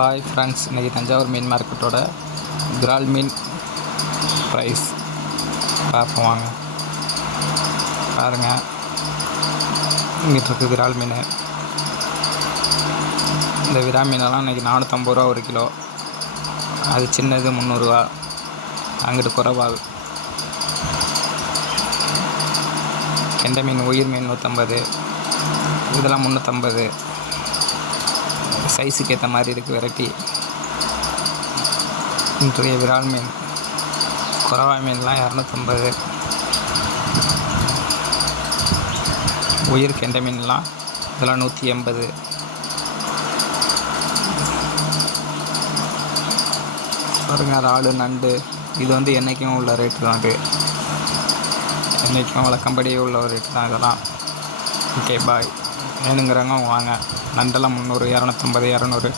Hi friends, இன்றைக்கி தஞ்சாவூர் மீன் மார்க்கெட்டோட விரால் மீன் price பார்ப்போம் வாங்க. பாருங்கள், இங்கிட்டு இருக்குது விரால் மீன். இந்த விரால் மீனெல்லாம் இன்றைக்கி 450 ரூபா ஒரு கிலோ. அது சின்னது 300 ரூபா, அங்கிட்டு குறைவால். கெண்டை மீன், உயிர் மீன் 150, இதெல்லாம் 350. சைஸுக்கு ஏற்ற மாதிரி இருக்குது வெரைட்டி. இன்றைய விரால் மீன், குறவாய் மீன்லாம் 250. உயிர் கெண்டை மீன்லாம் இதெல்லாம் 180. பாருங்க, இறால், நண்டு இது வந்து என்றைக்கும் உள்ள ரேட்டு தான். அது என்றைக்கும் வழக்கம்படி உள்ள ஒரு ரேட்டு தான் இதெல்லாம். Okay bye. வேணுங்கிறவங்க வாங்க. நண்டெல்லாம் 300, 250, 200.